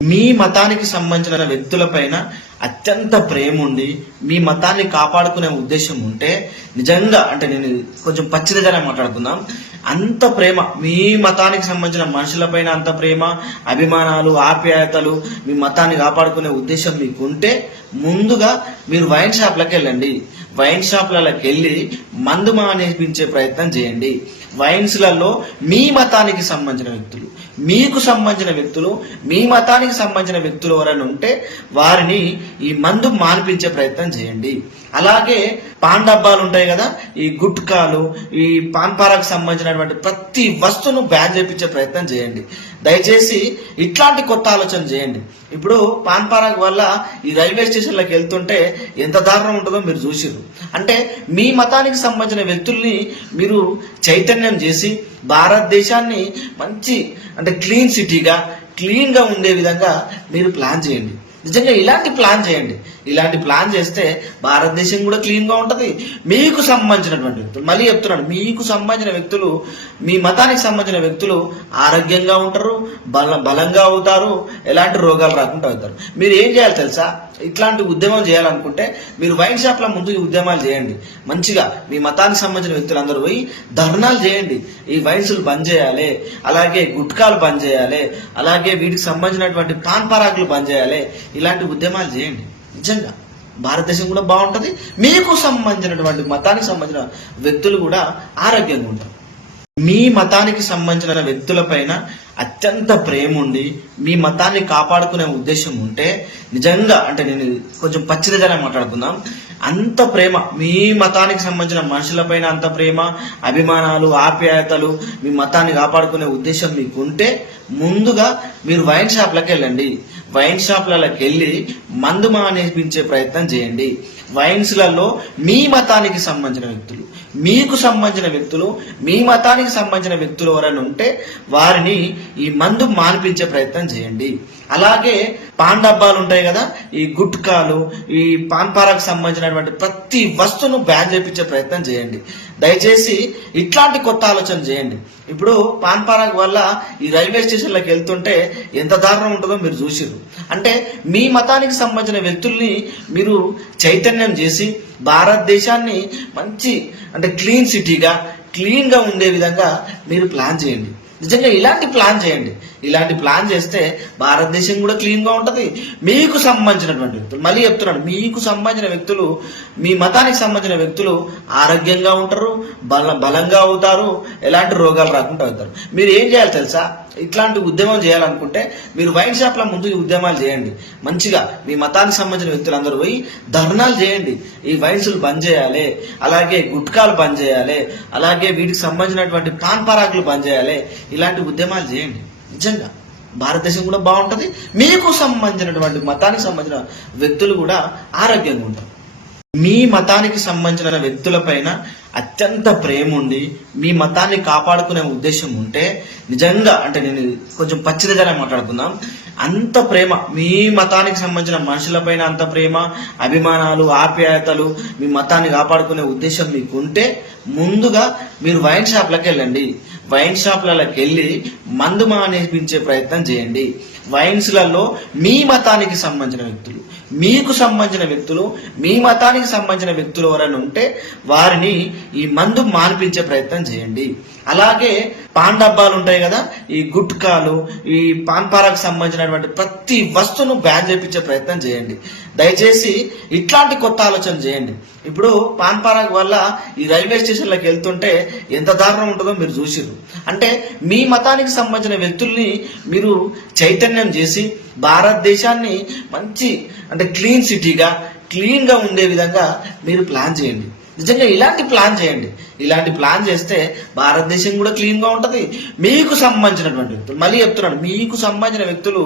మీ మతానికి సంబంధించిన వ్యక్తులపైన అత్యంత ప్రేమ ఉండి మీ మతాన్ని కాపాడుకునే ఉద్దేశం ఉంటే నిజంగా అంటే నేను కొంచెం పచ్చిదగా మాట్లాడుకుందాం. అంత ప్రేమ మీ మతానికి సంబంధించిన మనుషులపైన అంత ప్రేమ, అభిమానాలు, ఆప్యాయతలు, మీ మతాన్ని కాపాడుకునే ఉద్దేశం మీకు ఉంటే ముందుగా మీరు వైన్ షాప్లకు వెళ్ళండి. వైన్ షాప్లకి వెళ్ళి మందు మానేపించే ప్రయత్నం చేయండి. వైన్స్లలో మీ మతానికి సంబంధించిన వ్యక్తులు, మీకు సంబంధించిన వ్యక్తులు, మీ మతానికి సంబంధించిన వ్యక్తులు ఎవరైనా ఉంటే వారిని ఈ మందు మానిపించే ప్రయత్నం చేయండి. అలాగే పాన్ డబ్బాలు ఉంటాయి కదా, ఈ గుట్కాలు, ఈ పాన్ పారాకు సంబంధించినటువంటి ప్రతి వస్తువును బ్యాన్ చేయించే ప్రయత్నం చేయండి. దయచేసి ఇట్లాంటి కొత్త ఆలోచన చేయండి. ఇప్పుడు పాన్ పారాక్ వల్ల ఈ రైల్వే స్టేషన్లకు వెళ్తుంటే ఎంత దారుణం ఉంటుందో మీరు చూసిర్రు. అంటే మీ మతానికి సంబంధించిన వ్యక్తుల్ని మీరు చైతన్యం చేసి భారతదేశాన్ని మంచి అంటే క్లీన్ సిటీగా, క్లీన్గా ఉండే విధంగా మీరు ప్లాన్ చేయండి. నిజంగా ఇలాంటి ప్లాన్ చేయండి. ఇలాంటి ప్లాన్ చేస్తే భారతదేశం కూడా క్లీన్గా ఉంటుంది. మీకు సంబంధించినటువంటి వ్యక్తులు, మళ్ళీ చెప్తున్నాను, మీకు సంబంధించిన వ్యక్తులు, మీ మతానికి సంబంధించిన వ్యక్తులు ఆరోగ్యంగా ఉంటారు, బలంగా అవుతారు, ఎలాంటి రోగాలు రాకుండా అవుతారు. మీరు ఏం చేయాలి తెలుసా? ఇట్లాంటి ఉద్యమం చేయాలనుకుంటే మీరు వైన్ షాప్ల ముందు ఈ ఉద్యమాలు చేయండి. మంచిగా మీ మతానికి సంబంధించిన వ్యక్తులందరూ పోయి ధర్నాలు చేయండి. ఈ వైన్స్లు బంద్ చేయాలి, అలాగే గుట్కాలు బంద్ చేయాలి, అలాగే వీటికి సంబంధించినటువంటి పాన్ పరాకులు బంద్ చేయాలి. ఇలాంటి ఉద్యమాలు చేయండి. నిజంగా భారతదేశం కూడా బాగుంటుంది. మీకు సంబంధించినటువంటి మతానికి సంబంధించిన వ్యక్తులు కూడా ఆరోగ్యంగా ఉంటారు. మీ మతానికి సంబంధించిన వ్యక్తులపైన అత్యంత ప్రేమ ఉండి మీ మతాన్ని కాపాడుకునే ఉద్దేశం ఉంటే నిజంగా అంటే నేను కొంచెం పచ్చిదగా మాట్లాడుకుందాం. అంత ప్రేమ మీ మతానికి సంబంధించిన మనుషులపైన అంత ప్రేమ, అభిమానాలు, ఆప్యాయతలు, మీ మతాన్ని కాపాడుకునే ఉద్దేశం మీకు ఉంటే ముందుగా మీరు వైన్ షాప్లకు వెళ్ళండి. వైన్ షాప్లకి వెళ్ళి మందు మానేపించే ప్రయత్నం చేయండి. వైన్స్లలో మీ మతానికి సంబంధించిన వ్యక్తులు, మీకు సంబంధించిన వ్యక్తులు, మీ మతానికి సంబంధించిన వ్యక్తులు ఎవరైనా ఉంటే వారిని ఈ మందు మానిపించే ప్రయత్నం చేయండి. అలాగే పాన్ డబ్బాలు ఉంటాయి కదా, ఈ గుట్కాలు, ఈ పాన్ పారాకు సంబంధించినటువంటి ప్రతి వస్తువును బ్యాన్ చేయించే ప్రయత్నం చేయండి. దయచేసి ఇట్లాంటి కొత్త ఆలోచన చేయండి. ఇప్పుడు పాన్ పారాక్ వల్ల ఈ రైల్వే స్టేషన్లకు వెళ్తుంటే ఎంత దారుణం ఉంటుందో మీరు చూసిర్రు. అంటే మీ మతానికి సంబంధించిన వ్యక్తుల్ని మీరు చైతన్యం చేసి భారతదేశాన్ని మంచి అంటే క్లీన్ సిటీగా, క్లీన్గా ఉండే విధంగా మీరు ప్లాన్ చేయండి. నిజంగా ఇలాంటి ప్లాన్ చేయండి. ఇలాంటి ప్లాన్ చేస్తే భారతదేశం కూడా క్లీన్గా ఉంటుంది. మీకు సంబంధించినటువంటి వ్యక్తులు, మళ్ళీ చెప్తున్నాను, మీకు సంబంధించిన వ్యక్తులు, మీ మతానికి సంబంధించిన వ్యక్తులు ఆరోగ్యంగా ఉంటారు, బలంగా అవుతారు, ఎలాంటి రోగాలు రాకుండా అవుతారు. మీరు ఏం చేయాలి తెలుసా? ఇట్లాంటి ఉద్యమం చేయాలనుకుంటే మీరు వైన్ షాప్ల ముందు ఈ ఉద్యమాలు చేయండి. మంచిగా మీ మతానికి సంబంధించిన వ్యక్తులందరూ పోయి ధర్నాలు చేయండి. ఈ వైన్స్లు బంద్ చేయాలి, అలాగే గుట్కాలు బంద్ చేయాలి, అలాగే వీటికి సంబంధించినటువంటి పాన్ పరాకులు బంద్ చేయాలి. ఇలాంటి ఉద్యమాలు చేయండి. నిజంగా భారతదేశం కూడా బాగుంటుంది. మీకు సంబంధించినటువంటి మతానికి సంబంధించిన వ్యక్తులు కూడా ఆరోగ్యంగా ఉంటారు. మీ మతానికి సంబంధించిన వ్యక్తులపైన అత్యంత ప్రేమ ఉండి మీ మతాన్ని కాపాడుకునే ఉద్దేశం ఉంటే నిజంగా అంటే నేను కొంచెం పచ్చిదగా మాట్లాడుకుందాం. అంత ప్రేమ మీ మతానికి సంబంధించిన మనుషులపైన అంత ప్రేమ, అభిమానాలు, ఆప్యాయతలు, మీ మతాన్ని కాపాడుకునే ఉద్దేశం మీకు ఉంటే ముందుగా మీరు వైన్ షాప్లకు వెళ్ళండి. వైన్ షాప్లకి వెళ్ళి మందు మానేపించే ప్రయత్నం చేయండి. వైన్స్లలో మీ మతానికి సంబంధించిన వ్యక్తులు, మీకు సంబంధించిన వ్యక్తులు, మీ మతానికి సంబంధించిన వ్యక్తులు ఎవరైనా ఉంటే వారిని ఈ మందు మానిపించే ప్రయత్నం చేయండి. అలాగే పాన్ డబ్బాలు ఉంటాయి కదా, ఈ గుట్కాలు, ఈ పాన్ పారాకు సంబంధించినటువంటి ప్రతి వస్తువును బ్యాన్ చేయించే ప్రయత్నం చేయండి. దయచేసి ఇట్లాంటి కొత్త ఆలోచన చేయండి. ఇప్పుడు పాన్ పారాక్ వల్ల ఈ రైల్వే స్టేషన్లకు వెళ్తుంటే ఎంత దారుణం ఉంటుందో మీరు చూసిర్రు. అంటే మీ మతానికి సంబంధించిన వ్యక్తుల్ని మీరు చైతన్యం చేసి భారతదేశాన్ని మంచి అంటే క్లీన్ సిటీగా, క్లీన్గా ఉండే విధంగా మీరు ప్లాన్ చేయండి. నిజంగా ఇలాంటి ప్లాన్ చేయండి. ఇలాంటి ప్లాన్ చేస్తే భారతదేశం కూడా క్లీన్గా ఉంటుంది. మీకు సంబంధించినటువంటి వ్యక్తులు, మళ్ళీ చెప్తున్నాను, మీకు సంబంధించిన వ్యక్తులు,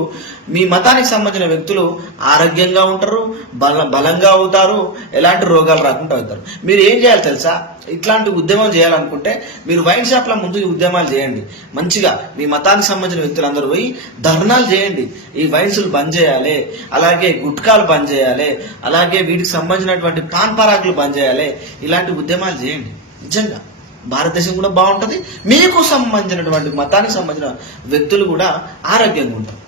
మీ మతానికి సంబంధించిన వ్యక్తులు ఆరోగ్యంగా ఉంటారు, బలంగా అవుతారు, ఎలాంటి రోగాలు రాకుండా అవుతారు. మీరు ఏం చేయాలి తెలుసా? ఇట్లాంటి ఉద్యమం చేయాలనుకుంటే మీరు వైన్ షాప్ల ముందు ఈ ఉద్యమాలు చేయండి. మంచిగా మీ మతానికి సంబంధించిన వ్యక్తులందరూ పోయి ధర్నాలు చేయండి. ఈ వైన్స్లు బంద్ చేయాలి, అలాగే గుట్కాలు బంద్ చేయాలి, అలాగే వీటికి సంబంధించినటువంటి పాన్ పరాకులు బంద్ చేయాలి. ఇలాంటి ఉద్యమాలు చేయండి. నిజంగా భారతదేశం కూడా బాగుంటుంది. మీకు సంబంధించినటువంటి మతానికి సంబంధించిన వ్యక్తులు కూడా ఆరోగ్యంగా ఉంటారు.